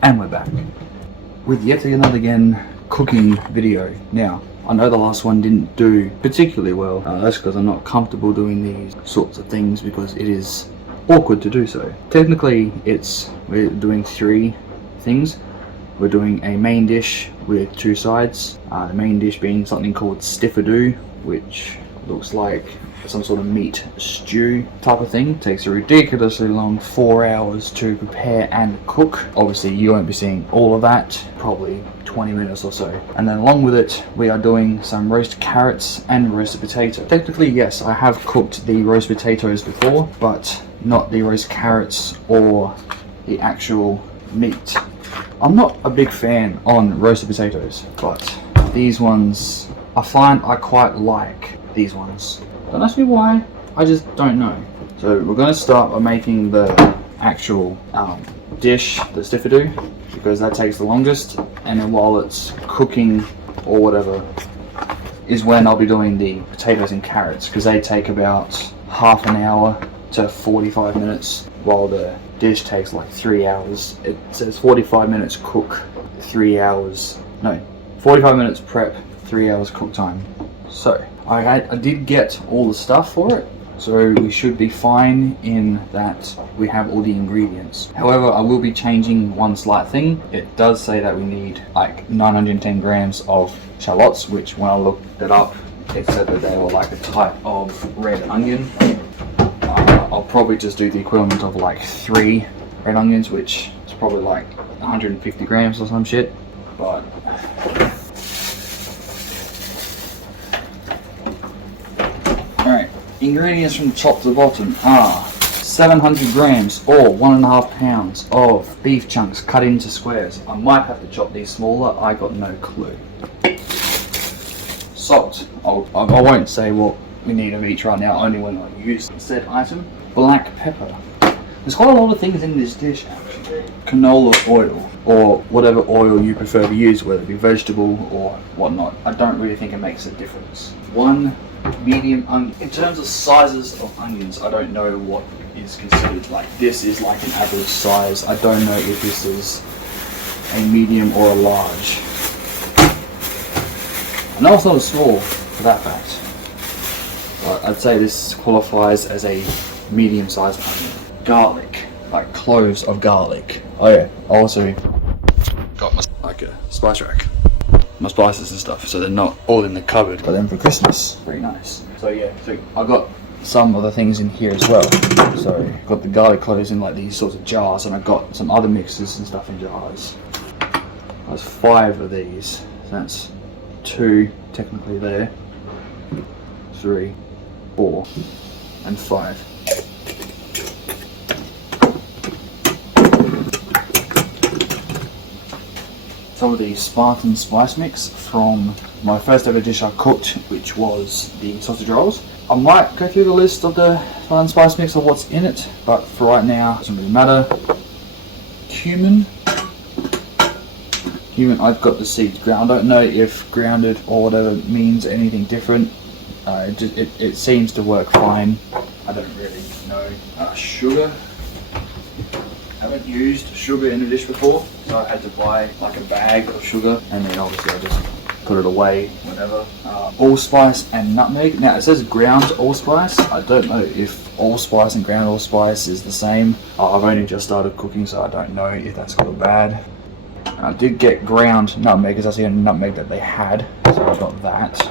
And we're back with yet another again cooking video. Now, I know the last one didn't do particularly well. That's because I'm not comfortable doing these sorts of things because it is awkward to do so. Technically, we're doing 3 things. We're doing a main dish with 2 sides. The main dish being something called stifferdo, which looks like some sort of meat stew type of thing. It takes a ridiculously long 4 hours to prepare and cook. Obviously you won't be seeing all of that, probably 20 minutes or so. And then along with it, we are doing some roast carrots and roasted potato. Technically, yes, I have cooked the roast potatoes before, but not the roast carrots or the actual meat. I'm not a big fan on roasted potatoes, but these ones, I find I quite like these ones. Don't ask me why, I just don't know. So we're going to start by making the actual dish, the stifferdo, because that takes the longest, and then while it's cooking or whatever is when I'll be doing the potatoes and carrots, because they take about half an hour to 45 minutes, while the dish takes like 3 hours. It says 45 minutes cook, 3 hours, no, 45 minutes prep, 3 hours cook time. So I did get all the stuff for it, so we should be fine in that we have all the ingredients. However, I will be changing one slight thing. It does say that we need like 910 grams of shallots, which when I looked it up, it said that they were like a type of red onion. I'll probably just do the equivalent of like 3 red onions, which is probably like 150 grams or some shit. But alright, ingredients from top to bottom are 700 grams or 1.5 pounds of beef chunks cut into squares. I might have to chop these smaller, I got no clue. Salt, I won't say what we need of each right now, only when I use said item. Black pepper. There's quite a lot of things in this dish actually. Canola oil, or whatever oil you prefer to use, whether it be vegetable or whatnot. I don't really think it makes a difference. 1 medium onion. In terms of sizes of onions, I don't know what is considered, like this is like an average size. I don't know if this is a medium or a large. I know it's not a small for that fact, but I'd say this qualifies as a medium-sized onion. Garlic, like cloves of garlic. Oh yeah, I also got my like a spice rack, my spices and stuff, so they're not all in the cupboard. Got them for Christmas. Very nice. So yeah, so I got some other things in here as well. So got the garlic cloves in like these sorts of jars, and I got some other mixes and stuff in jars. There's 5 of these. So that's 2 technically there. 3, 4, and 5. Some of the Spartan spice mix from my first ever dish I cooked, which was the sausage rolls. I might go through the list of the Spartan spice mix of what's in it, but for right now, it doesn't really matter. Cumin, I've got the seeds ground. I don't know if grounded or whatever means anything different. It seems to work fine. I don't really know. Sugar. Haven't used sugar in a dish before, so I had to buy like a bag of sugar, and then obviously I just put it away whenever. Allspice and nutmeg. Now it says ground allspice. I don't know if allspice and ground allspice is the same. I've only just started cooking, so I don't know if that's good or bad. I did get ground nutmeg because that's the only nutmeg that they had, so I got that.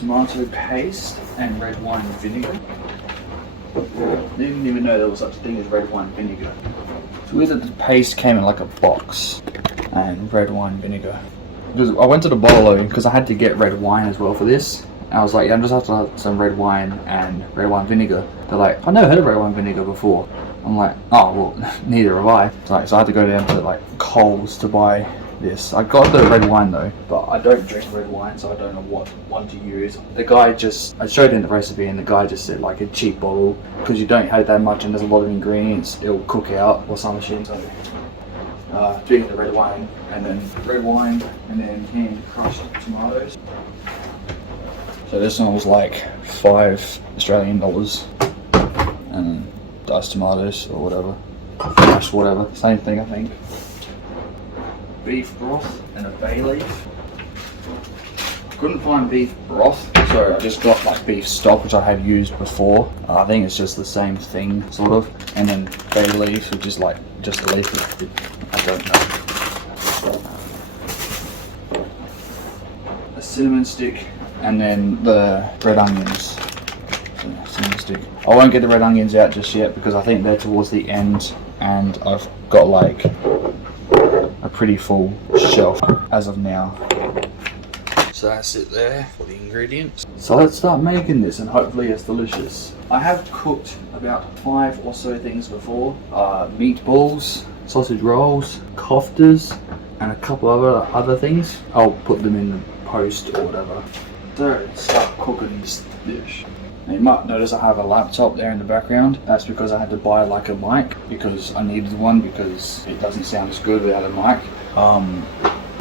Tomato paste and red wine vinegar. I didn't even know there was such a thing as red wine vinegar. It's weird that the paste came in like a box, and red wine vinegar. Because I went to the bottle because I had to get red wine as well for this. And I was like, yeah, I'm just have to have some red wine and red wine vinegar. They're like, I've never heard of red wine vinegar before. I'm like, oh well, neither have I. So I had to go down to like Coles to buy this. I got the red wine though, but I don't drink red wine, so I don't know what one to use. The guy I showed him the recipe, and the guy just said like a cheap bottle, because you don't have that much and there's a lot of ingredients, it'll cook out or some shit. So drinking the red wine, and then hand crushed tomatoes. So this one was like $5 Australian, and diced tomatoes or whatever, mashed whatever, same thing I think. beef broth and a bay leaf. Couldn't find beef broth, so I just got like beef stock, which I have used before. I think it's just the same thing, sort of. And then bay leaf, which is like just a leaf. I don't know. A cinnamon stick, and then the red onions. Cinnamon stick. I won't get the red onions out just yet because I think they're towards the end, and I've got like a pretty full shelf as of now. So that's it there for the ingredients. So let's start making this and hopefully it's delicious. I have cooked about 5 or so things before. Meatballs, sausage rolls, koftas, and a couple of other things. I'll put them in the post or whatever. So let's start cooking this dish. Now you might notice I have a laptop there in the background. That's because I had to buy like a mic because I needed one because it doesn't sound as good without a mic.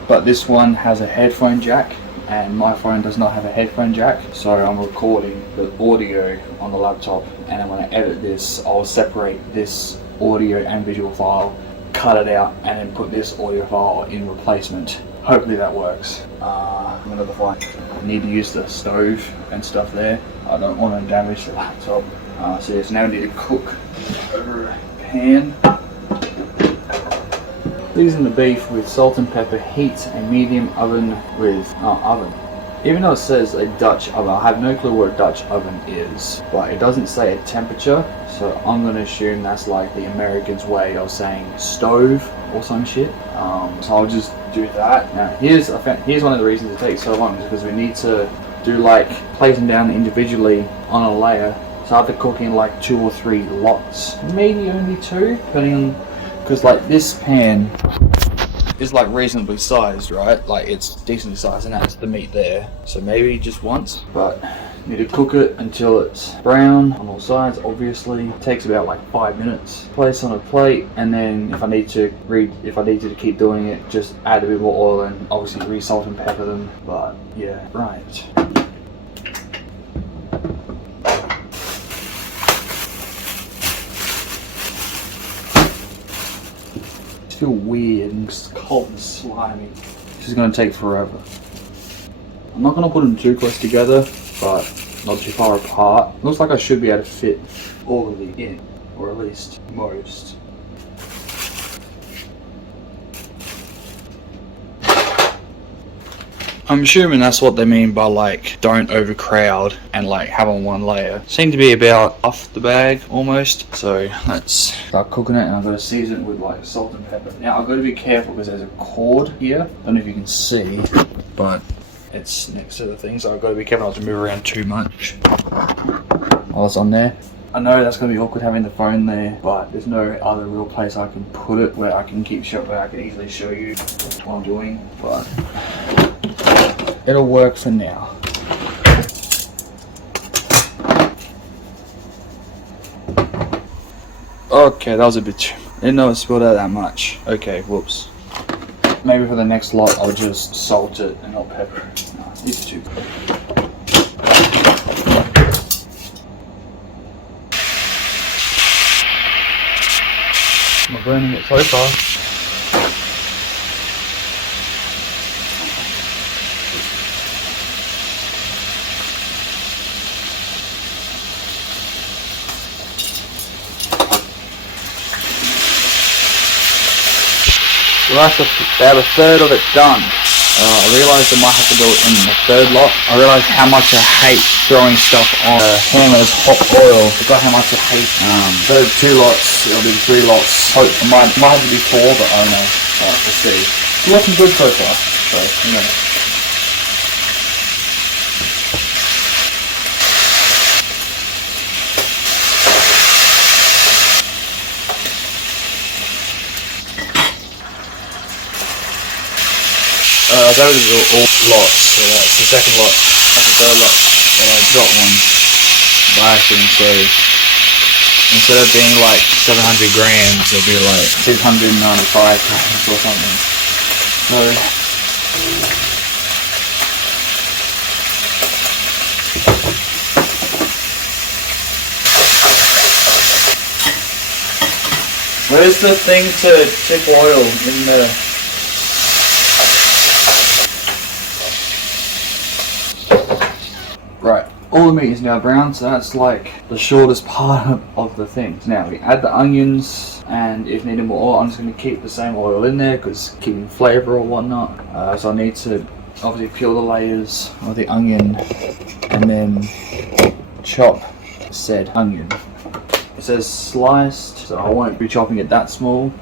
But this one has a headphone jack, and my phone does not have a headphone jack, so I'm recording the audio on the laptop, and then when I edit this, I'll separate this audio and visual file, cut it out, and then put this audio file in replacement. Hopefully that works. Another fine. I need to use the stove and stuff there. I don't want to damage the laptop. So yes, now I need to cook over a pan. Season the beef with salt and pepper, heat a medium oven with oven. Even though it says a Dutch oven, I have no clue what a Dutch oven is, but it doesn't say a temperature, so I'm going to assume that's like the Americans' way of saying stove or some shit. So I'll just do that. Now here's one of the reasons it takes so long, is because we need to do like place them down individually on a layer. So I have to cook in like 2 or 3 lots, maybe only 2, depending on. Because like this pan is like reasonably sized, right? Like it's decently sized, and that's the meat there. So maybe just once, but need to cook it until it's brown on all sides. Obviously, it takes about like 5 minutes. Place on a plate, and then if I need to keep doing it, just add a bit more oil and obviously re-salt and pepper them. But yeah, right. Feel weird and cold and slimy. This is going to take forever. I'm not going to put them too close together, but not too far apart. Looks like I should be able to fit all of these in, or at least most. I'm assuming that's what they mean by like don't overcrowd and like have on one layer. Seem to be about off the bag almost. So let's start cooking it, and I've got to season it with like salt and pepper. Now I've got to be careful because there's a cord here. I don't know if you can see, but it's next to the thing, so I've got to be careful not to move around too much while it's on there. I know that's going to be awkward having the phone there, but there's no other real place I can put it where I can where I can easily show you what I'm doing, but it'll work for now. Okay, that was a bit. Didn't know it spilled out that much. Okay, whoops. Maybe for the next lot, I'll just salt it and not pepper it. No, these are too good. I'm not burning it so far. Well, that's about a third of it done. I realised I might have to do it in the 3rd lot. I realised how much I hate throwing stuff on a pan with hot oil. I forgot how much I hate. So 2 lots, it'll be 3 lots. Hope it might have to be 4, but I don't know. Alright, we'll see. It's looking good so far. So, you know. Those are all lots, so that's the 2nd lot, that's the 3rd lot, but I got one by accident, so instead of being like 700 grams, it'll be like 695 grams or something. So, where's the thing to tip oil in the... all the meat is now brown, so that's like the shortest part of the thing. So now we add the onions, and if needed more oil, I'm just going to keep the same oil in there because keeping flavour or whatnot. So I need to obviously peel the layers of the onion and then chop said onion. It says sliced, so I won't be chopping it that small.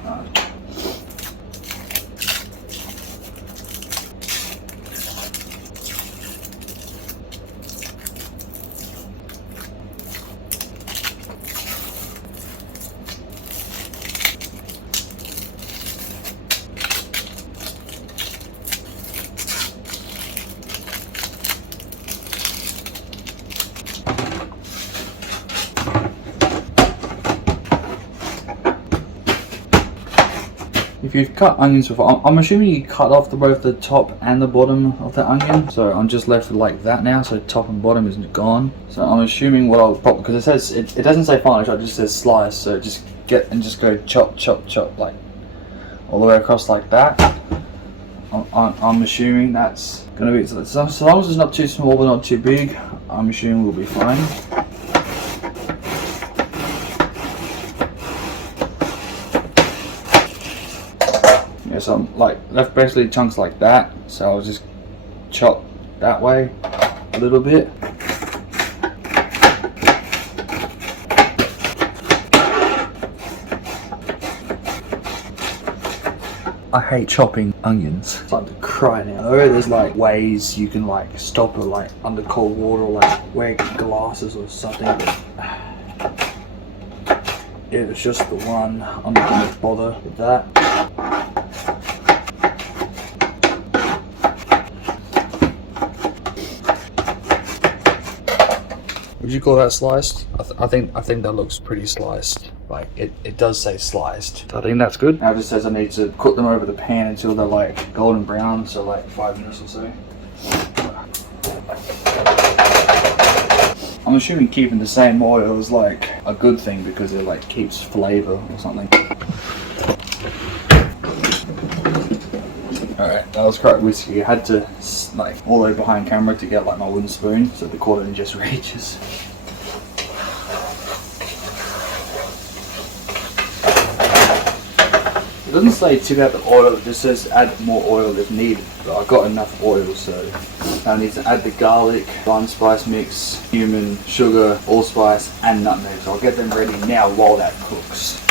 If you've cut onions before, I'm assuming you cut off both the top and the bottom of the onion. So I'm just left with like that now, so top and bottom is gone. So I'm assuming what I'll probably, because it says, it doesn't say finely chopped, it just says slice. So just get and just go chop, chop, chop, like all the way across like that. I'm assuming that's going to be, so long as it's not too small but not too big, I'm assuming we'll be fine. So I'm like left basically chunks like that, so I'll just chop that way a little bit. I hate chopping onions. It's like to cry now. I know there's like ways you can like stop it, like under cold water, or like wear glasses or something, but it was just the one. I'm not going to bother with that. Would you call that sliced? I think that looks pretty sliced. Like it does say sliced. So I think that's good. Now it just says I need to cook them over the pan until they're like golden brown, so like 5 minutes or so. I'm assuming keeping the same oil is like a good thing because it like keeps flavor or something. Alright, that was quite whiskey. I had to like all the way behind camera to get like my wooden spoon so the quality just reaches. It doesn't say tip out the oil, it just says add more oil if needed. But I've got enough oil, so I need to add the garlic, lime spice mix, cumin, sugar, allspice and nutmeg. So I'll get them ready now while that cooks.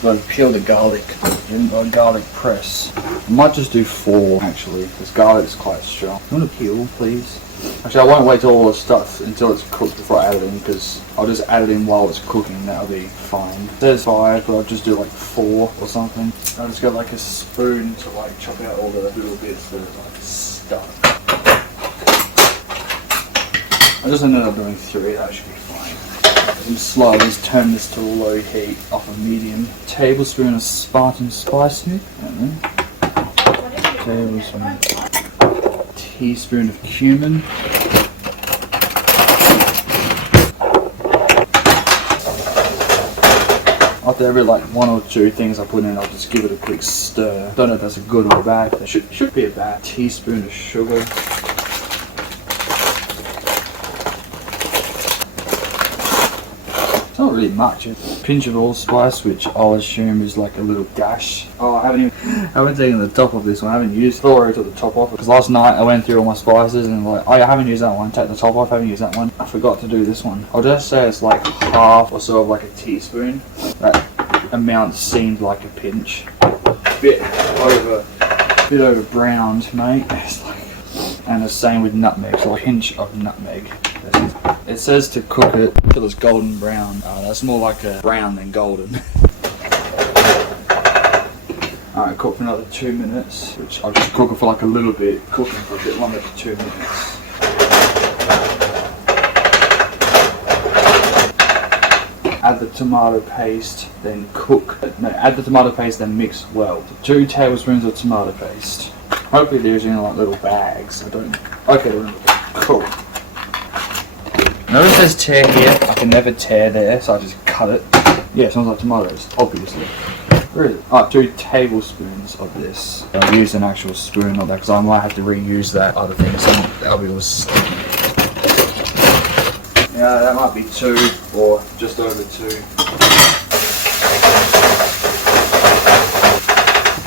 Gotta peel the garlic, then got a garlic press. I might just do 4 actually, because garlic is quite strong. You want to peel, please? Actually, I won't wait till all the stuff until it's cooked before I add it in, because I'll just add it in while it's cooking, that'll be fine. It says 5, but I'll just do like 4 or something. I'll just got like a spoon to like chop out all the little bits that are like stuck. I just ended up doing 3, that should be fine. I'm slow, just turn this to low heat off of medium. Tablespoon of Spartan spice mix. Tablespoon. Teaspoon of cumin. After every like 1 or 2 things I put in, I'll just give it a quick stir. Don't know if that's a good or a bad. That should be a bad. Teaspoon of sugar. Not really much. A pinch of allspice, which I'll assume is like a little dash. Oh, I haven't taken the top of this one. I haven't used. I already took the top off because last night I went through all my spices and like, oh, I haven't used that one. Take the top off. I haven't used that one. I forgot to do this one. I'll just say it's like half or so of like a teaspoon. That amount seemed like a pinch. Bit over browned, mate. It's like, and the same with nutmeg. So a pinch of nutmeg. It says to cook it till it's golden brown. That's more like a brown than golden. Alright, cook for another 2 minutes, which I'll just cook it for like a little bit, cooking for a bit longer than 2 minutes. Add the tomato paste, then cook. No, add the tomato paste, then mix well. So 2 tablespoons of tomato paste. Hopefully they're in like little bags. Okay, cool. Notice there's tear here. I can never tear there, so I just cut it. Yeah, it smells like tomatoes, obviously. Where is it? Oh, 2 tablespoons of this. I used an actual spoon of that because I might have to reuse that other thing, so that'll be all sticky. Yeah, that might be 2 or just over 2.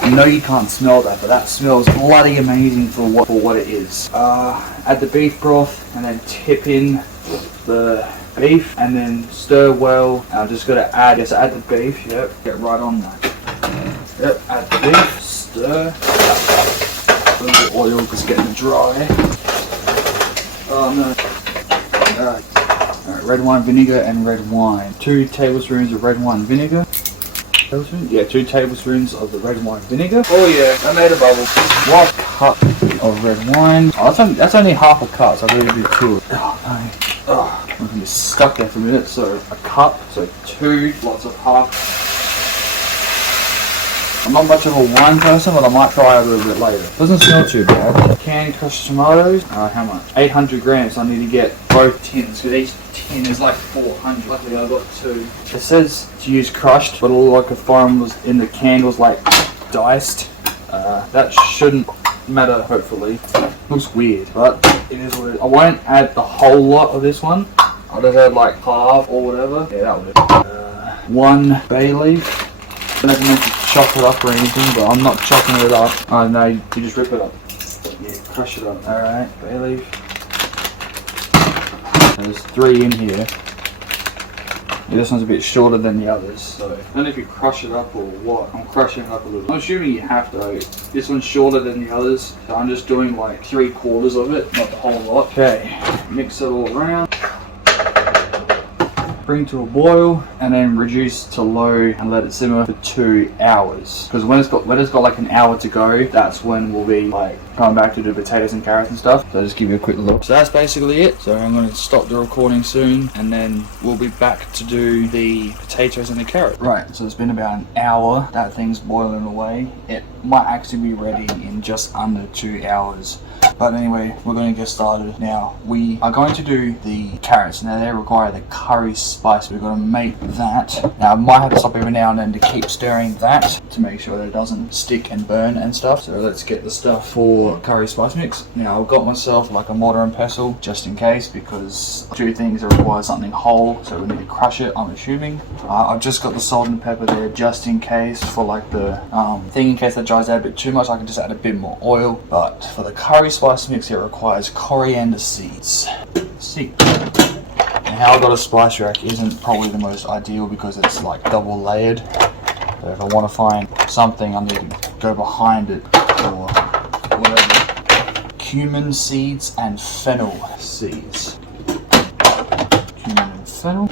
I know you can't smell that, but that smells bloody amazing for what it is. Add the beef broth and then tip in the beef and then stir well. I'm just gonna add the beef. Yep, get right on that. Yep, add the beef, stir. A little bit of oil because it's getting dry. Oh no. Alright, red wine vinegar and red wine. 2 tablespoons of red wine vinegar. Yeah, 2 tablespoons of the red wine vinegar. Oh yeah, I made a bubble. 1 cup of red wine. Oh, that's only half a cup, so I really do 2. Oh no. Oh, I'm gonna be stuck there for a minute. So a cup, so 2 lots of half. I'm not much of a wine person, but I might try it a little bit later. Doesn't smell too bad. Canned crushed tomatoes. How much? 800 grams. I need to get both tins because each tin is like 400. Luckily I got 2. It says to use crushed, but all like a foreign was in the can was like diced. That shouldn't matter, hopefully. Looks weird, but it is what it is. I won't add the whole lot of this one. I'll just add like half or whatever. Yeah, that would do. 1 bay leaf. I don't know if you chop it up or anything, but I'm not chopping it up. Oh no, you just rip it up. Yeah, crush it up. Alright, bay leaf. There's 3 in here. Yeah, this one's a bit shorter than the others, so I don't know if you crush it up or what. I'm crushing it up a little. I'm assuming you have to. This one's shorter than the others, so I'm just doing like 3/4 of it, not the whole lot. Okay, mix it all around. Bring to a boil and then reduce to low and let it simmer for 2 hours. Because when it's got like an hour to go, that's when we'll be like coming back to do potatoes and carrots and stuff. So I'll just give you a quick look. So that's basically it. So I'm going to stop the recording soon and then we'll be back to do the potatoes and the carrot. Right, so it's been about an hour. That thing's boiling away. It might actually be ready in just under 2 hours. But anyway, we're going to get started now. We are going to do the carrots. Now they require the curry spice. We're going to make that. Now I might have to stop every now and then to keep stirring that to make sure that it doesn't stick and burn and stuff. So let's get the stuff for curry spice mix. Now I've got myself like a mortar and pestle just in case, because 2 things that require something whole, so we need to crush it, I'm assuming. I've just got the salt and pepper there just in case, for like the thing in case that dries out a bit too much. I can just add a bit more oil. But for the curry spice mix, it requires coriander seeds. And how I got a spice rack isn't probably the most ideal because it's like double layered. So if I want to find something, I need to go behind it or whatever. Cumin seeds and fennel seeds. Cumin and fennel.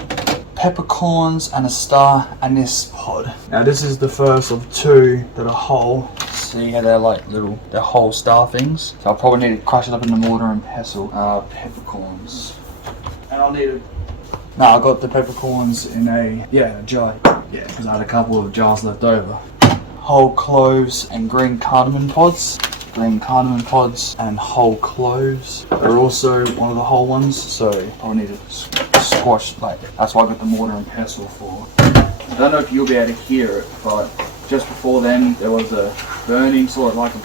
Peppercorns and a star anise pod. Now this is the first of 2 that are whole. See how they're like they're whole star things. So I'll probably need to crush it up in the mortar and pestle. Peppercorns. And I'll need to... No, I got the peppercorns in a jar. Yeah, because I had a couple of jars left over. Whole cloves and green cardamom pods. Green cardamom pods and whole cloves. They're also one of the whole ones, so I'll need to squash, like, that's what I got the mortar and pestle for. I don't know if you'll be able to hear it, but just before then there was a burning sort of like a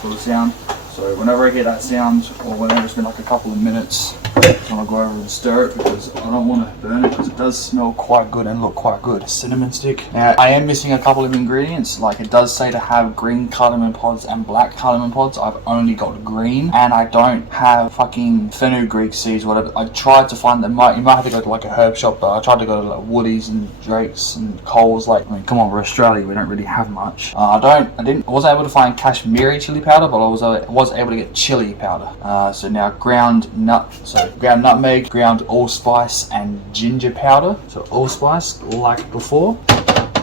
sort of sound. So whenever I hear that sound, or whenever it's been like a couple of minutes, I'm gonna go over and stir it because I don't want to burn it, because it does smell quite good and look quite good. Cinnamon stick. Now I am missing a couple of ingredients. Like it does say to have green cardamom pods and black cardamom pods. I've only got green, and I don't have fucking fenugreek seeds. Whatever. I tried to find them. You might have to go to like a herb shop, but I tried to go to like Woodies and Drake's and Coles. Like, I mean, come on, we're Australia. We don't really have much. I wasn't able to find Kashmiri chili powder, but I was able to get chili powder. So now ground nutmeg, ground allspice, and ginger powder. So allspice, like before.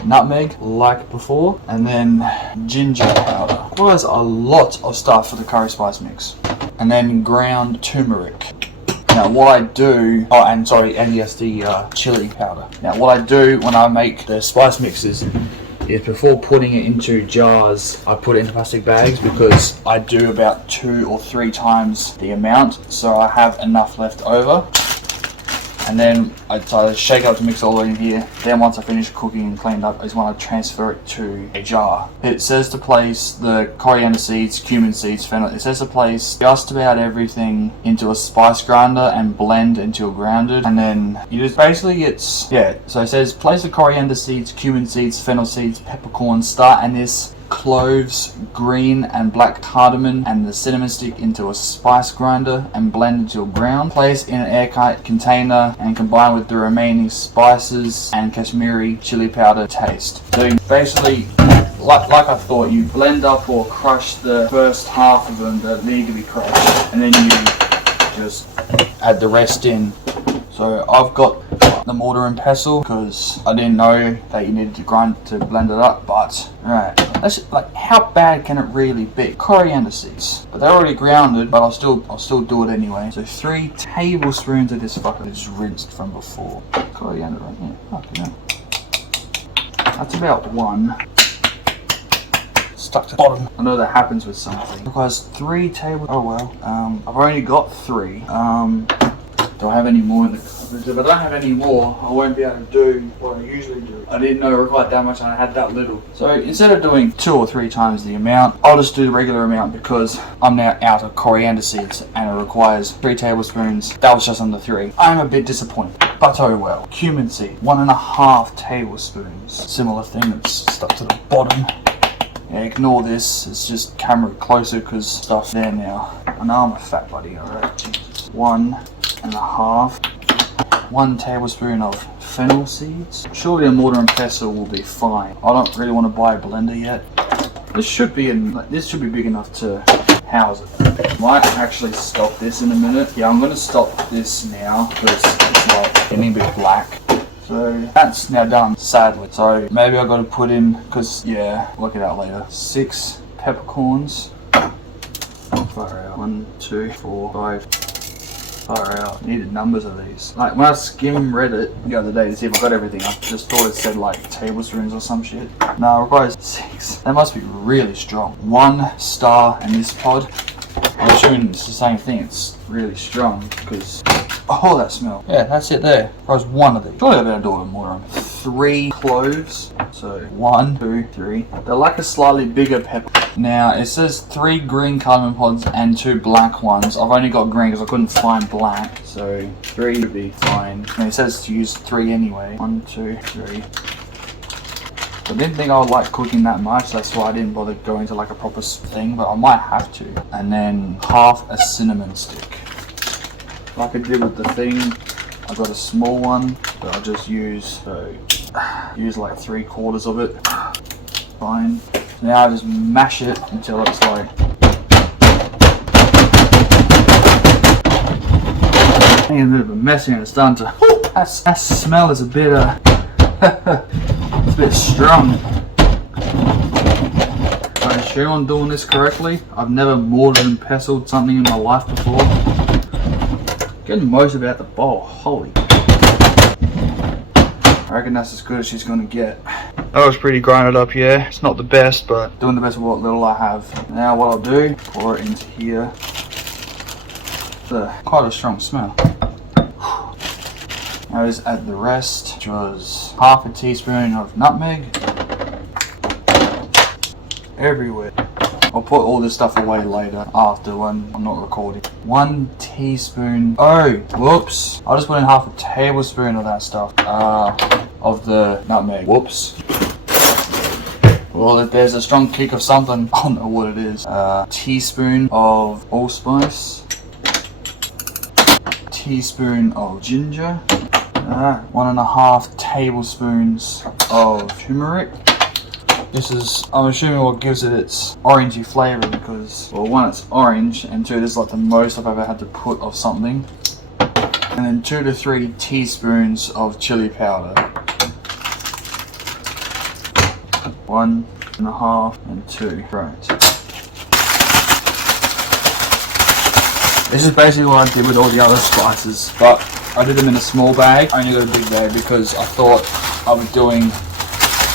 Nutmeg, like before. And then ginger powder. Requires a lot of stuff for the curry spice mix. And then ground turmeric. Now what I do, and yes, the chili powder. Now what I do when I make the spice mixes is before putting it into jars, I put it into plastic bags because I do about 2 or 3 times the amount, so I have enough left over. And then I shake up to mix all in here. Then once I finish cooking and cleaned up, I just want to transfer it to a jar. It says to place the coriander seeds, cumin seeds, fennel. It says to place just about everything into a spice grinder and blend until grounded. And then you just basically so it says place the coriander seeds, cumin seeds, fennel seeds, peppercorns, star anise, cloves, green and black cardamom and the cinnamon stick into a spice grinder and blend until ground. Place in an airtight container and combine with the remaining spices and Kashmiri chili powder taste. So basically, like I thought, you blend up or crush the first half of them that need to be crushed, and then you just add the rest in. So I've got the mortar and pestle because I didn't know that you needed to grind to blend it up. But alright, like, how bad can it really be? Coriander seeds, but they're already grounded, but I'll still do it anyway. So 3 tablespoons of this fucker is rinsed from before. Coriander right here. Fucking hell. That's about 1. Stuck to the bottom. I know that happens with something. It requires 3 tablespoons. Oh well. I've only got 3. Do I have any more in the cupboard? If I don't have any more, I won't be able to do what I usually do. I didn't know it required that much and I had that little. So instead of doing 2 or 3 times the amount, I'll just do the regular amount because I'm now out of coriander seeds and it requires 3 tablespoons. That was just under 3. I'm a bit disappointed, but oh well. Cumin seed, 1.5 tablespoons. Similar thing that's stuck to the bottom. Yeah, ignore this, it's just camera closer because stuff's there now. I know I'm a fat buddy, alright. 1.5. 1 tablespoon of fennel seeds. Surely a mortar and pestle will be fine. I don't really want to buy a blender yet. This should be big enough to house it. Might actually stop this in a minute. Yeah, I'm going to stop this now because it's like getting a bit black. So that's now done, sadly. So maybe I got to put in, because yeah, work it out later. 6 peppercorns. Far out. 1, 2, 4, 5. Far out. Needed numbers of these. Like when I read it the other day to see if I got everything, I just thought it said like tablespoons or some shit. No, it requires 6. That must be really strong. 1 star in this pod. I'm assuming it's the same thing. It's really strong because oh, that smell. Yeah, that's it there. Requires 1 of these. Surely I'll be able to do it more. 3 cloves. So 1, 2, 3. They're like a slightly bigger pepper. Now it says 3 green cardamom pods and 2 black ones. I've only got green because I couldn't find black. So 3 would be fine. And it says to use 3 anyway. 1, 2, 3. I didn't think I would like cooking that much, that's why I didn't bother going to like a proper thing, but I might have to. And then half a cinnamon stick. Like I did with the thing, I got a small one, but I'll just use like 3/4 of it. Fine. So now I just mash it until it's like a bit of a mess here and it's starting to that smell is a bit it's a bit strong. Are you sure I'm doing this correctly? I've never mortared and pestled something in my life before. Getting most about the bowl, holy. I reckon that's as good as she's gonna get. That was pretty grinded up, yeah. It's not the best, but doing the best with what little I have. Now what I'll do, pour it into here. Quite a strong smell. Now just add the rest, which was half a teaspoon of nutmeg. Everywhere. I'll put all this stuff away later after when I'm not recording. 1 teaspoon. Oh, whoops. I'll just put in half a tablespoon of that stuff. Of the nutmeg. Whoops. Well, if there's a strong kick of something, I don't know what it is. Teaspoon of allspice. Teaspoon of ginger. 1.5 tablespoons of turmeric. This is, I'm assuming, what gives it its orangey flavour because, well, 1, it's orange, and 2, this is like the most I've ever had to put of something. And then 2 to 3 teaspoons of chili powder. 1.5 and 2. Right. This is basically what I did with all the other spices, but I did them in a small bag. I only got a big bag because I thought I was doing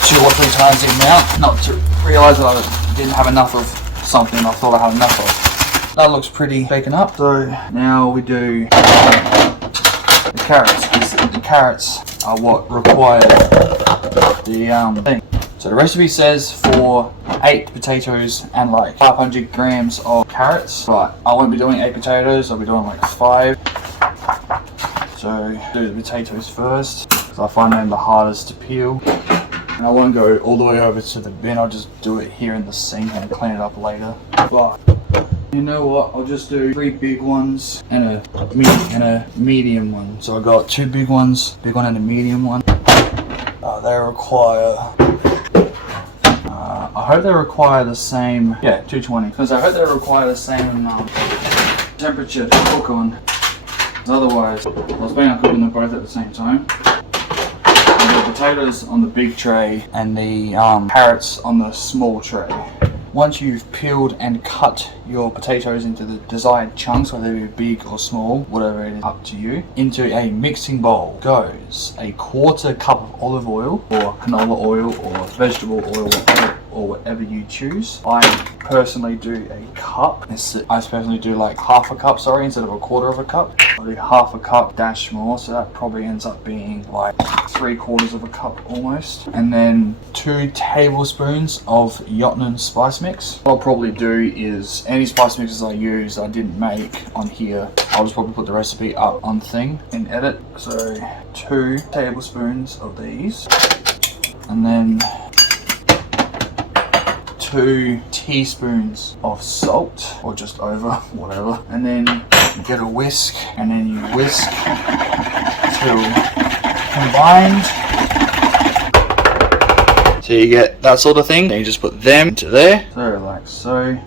2 or 3 times the amount, not to realise that I didn't have enough of something I thought I had enough of. That looks pretty shaken up. So now we do the carrots, because the carrots are what require the thing. So the recipe says for 8 potatoes and like 500 grams of carrots, but I won't be doing 8 potatoes, I'll be doing like 5. So do the potatoes first, because I find them the hardest to peel. And I won't go all the way over to the bin, I'll just do it here in the sink and clean it up later. But you know what, I'll just do 3 big ones and a medium one. So I got 2 big ones, big one and a medium one. They require, I hope they require the same, yeah, 220. Because I hope they require the same temperature to cook on. Otherwise, I was planning on cooking them both at the same time. And the potatoes on the big tray and the carrots on the small tray. Once you've peeled and cut your potatoes into the desired chunks, whether they be big or small, whatever it is, up to you, into a mixing bowl goes a 1/4 cup of olive oil or canola oil or vegetable oil or whatever you choose. I personally do a cup. I personally do like 1/2 cup, instead of a 1/4 cup. I do 1/2 cup dash more, so that probably ends up being like 3/4 cup almost. And then 2 tablespoons of Yotnan spice mix. What I'll probably do is any spice mixes I use I didn't make on here, I'll just probably put the recipe up on thing in edit. So 2 tablespoons of these, and then 2 teaspoons of salt, or just over, whatever. And then you get a whisk, and then you whisk till combined. So you get that sort of thing. Then you just put them into there. So like so.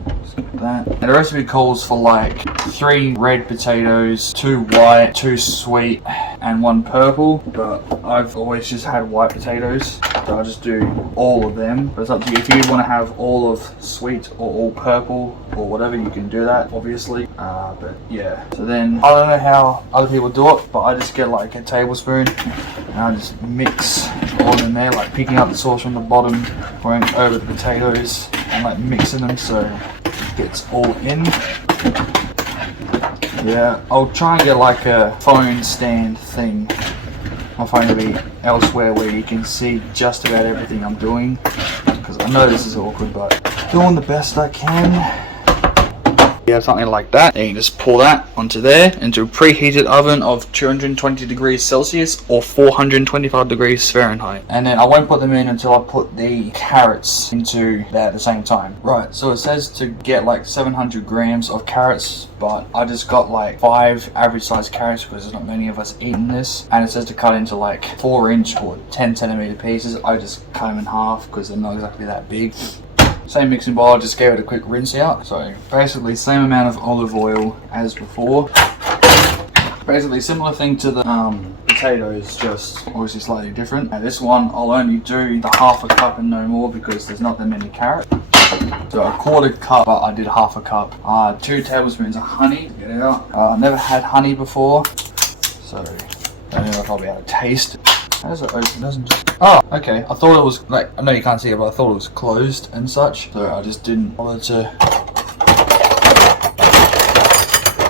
That. And the recipe calls for like 3 red potatoes, 2 white, 2 sweet, and 1 purple. But I've always just had white potatoes, so I'll just do all of them. But it's up to you. If you want to have all of sweet or all purple or whatever, you can do that, obviously. But yeah. So then I don't know how other people do it, but I just get like a tablespoon and I just mix all in there, like picking up the sauce from the bottom, pouring over the potatoes, and like mixing them so gets all in. Yeah, I'll try and get like a phone stand thing. My phone will be elsewhere where you can see just about everything I'm doing, because I know this is awkward, but doing the best I can. You have something like that, and you just pour that onto there into a preheated oven of 220 degrees Celsius or 425 degrees Fahrenheit. And then I won't put them in until I put the carrots into there at the same time. Right, so it says to get like 700 grams of carrots, but I just got like 5 average sized carrots because there's not many of us eating this. And it says to cut into like 4-inch or 10 centimeter pieces. I just cut them in half because they're not exactly that big. Same mixing bowl, I just gave it a quick rinse out. So basically same amount of olive oil as before. Basically similar thing to the potatoes, just obviously slightly different. Now this one I'll only do the 1/2 cup and no more because there's not that many carrots. So a 1/4 cup, but I did 1/2 cup. 2 tablespoons of honey, get it out. I've never had honey before, so I don't know if I'll be able to taste it. How does it open? It doesn't just... Oh, okay. I thought it was, like, I know you can't see it, but I thought it was closed and such. So I just didn't bother to...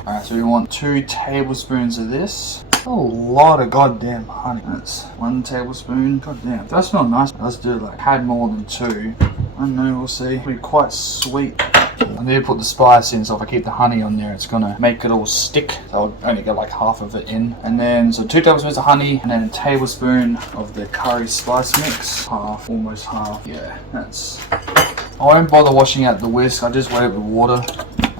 Alright, so we want 2 tablespoons of this. A lot of goddamn honey. That's 1 tablespoon. Goddamn. That smells nice. Let's do it like, had more than 2. I don't know, we'll see. It'll be quite sweet. I need to put the spice in, so if I keep the honey on there, it's gonna make it all stick. So I'll only get like half of it in. And then, so 2 tablespoons of honey, and then a tablespoon of the curry spice mix. Half, almost half. Yeah, that's... I won't bother washing out the whisk, I just wet it with water.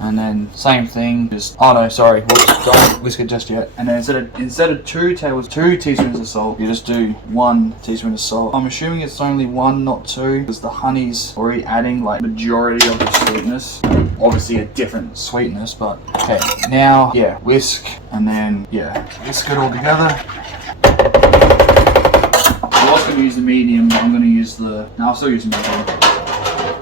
And then same thing, just, oh no, sorry, whoops, don't whisk it just yet. And then instead of 2 teaspoons of salt, you just do 1 teaspoon of salt. I'm assuming it's only 1, not 2, because the honey's already adding like majority of the sweetness. Obviously a different sweetness, but okay. Now, yeah, whisk, and then, yeah, whisk it all together. I was going to use the medium, but I'm going to use the, no, I'll still use the medium.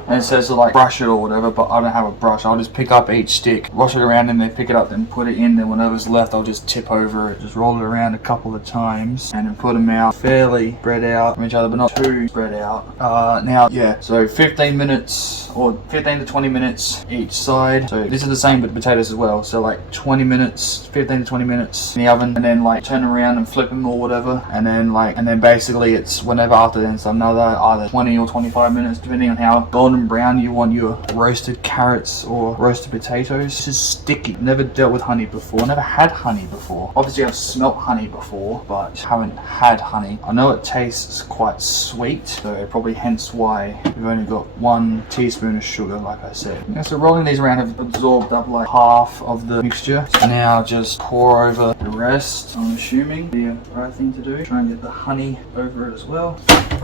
and it says to like brush it or whatever, but I don't have a brush. I'll just pick up each stick, wash it around, and then pick it up, then put it in. Then whatever's left, I'll just tip over it, just roll it around a couple of times, and then put them out fairly spread out from each other, but not too spread out. Now, yeah, so 15 minutes or 15 to 20 minutes each side. So this is the same with potatoes as well. So like 20 minutes, 15 to 20 minutes in the oven, and then like turn around and flip them or whatever, and then basically it's whenever after then, so another either 20 or 25 minutes, depending on how golden brown you want your roasted carrots or roasted potatoes. This is sticky. Never dealt with honey before, never had honey before. Obviously I've smelt honey before, but haven't had honey. I know it tastes quite sweet, so probably hence why we've only got 1 teaspoon of sugar, like I said. Yeah, so rolling these around have absorbed up like half of the mixture. So now just pour over the rest, I'm assuming the right thing to do. Try and get the honey over it as well.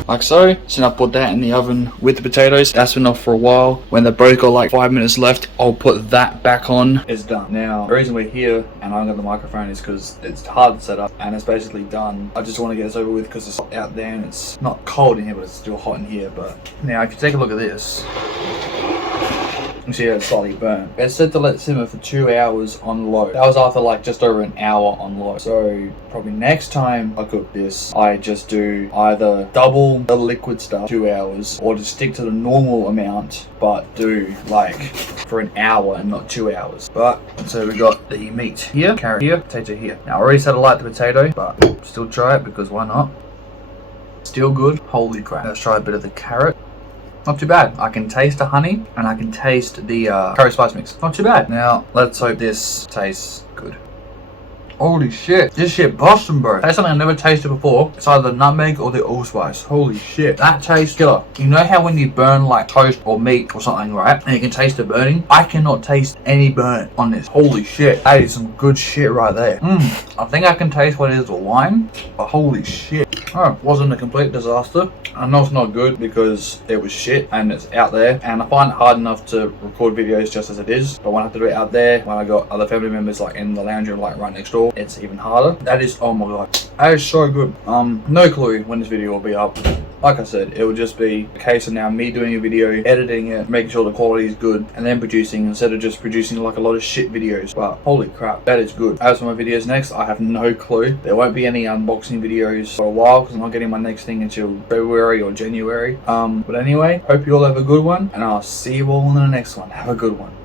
Like so. So now put that in the oven with the potatoes. That's been off for a while. When they've both got like 5 minutes left, I'll put that back on. It's done. Now, the reason we're here and I haven't got the microphone is because it's hard to set up and it's basically done. I just want to get this over with because it's out there and it's not cold in here, but it's still hot in here. But now, if you take a look at this, you see how it's slightly burnt. It's said to let it simmer for 2 hours on low. That was after like just over an hour on low. So probably next time I cook this, I just do either double the liquid stuff, 2 hours, or just stick to the normal amount, but do like for an hour and not 2 hours. But so we got the meat here, carrot here, potato here. Now I already said I like the potato, but still try it because why not? Still good. Holy crap. Let's try a bit of the carrot. Not too bad. I can taste the honey and I can taste the curry spice mix. Not too bad. Now, let's hope this tastes good. Holy shit. This shit busting, bro. That's something I've never tasted before. It's either the nutmeg or the allspice. Holy shit. That tastes killer. You know how when you burn like toast or meat or something, right? And you can taste the burning? I cannot taste any burn on this. Holy shit. That is some good shit right there. I think I can taste what it is, the wine. But holy shit. Oh, wasn't a complete disaster. I know it's not good because it was shit and it's out there, and I find it hard enough to record videos just as it is, but when I have to do it out there, when I got other family members like in the lounge room like right next door, it's even harder. That is, oh my god, that is so good. No clue when this video will be up. Like I said, it will just be a case of now me doing a video, editing it, making sure the quality is good, and then producing instead of just producing like a lot of shit videos. But holy crap, that is good. As for my videos next, I have no clue. There won't be any unboxing videos for a while because I'm not getting my next thing until February or January. But anyway, hope you all have a good one, and I'll see you all in the next one. Have a good one.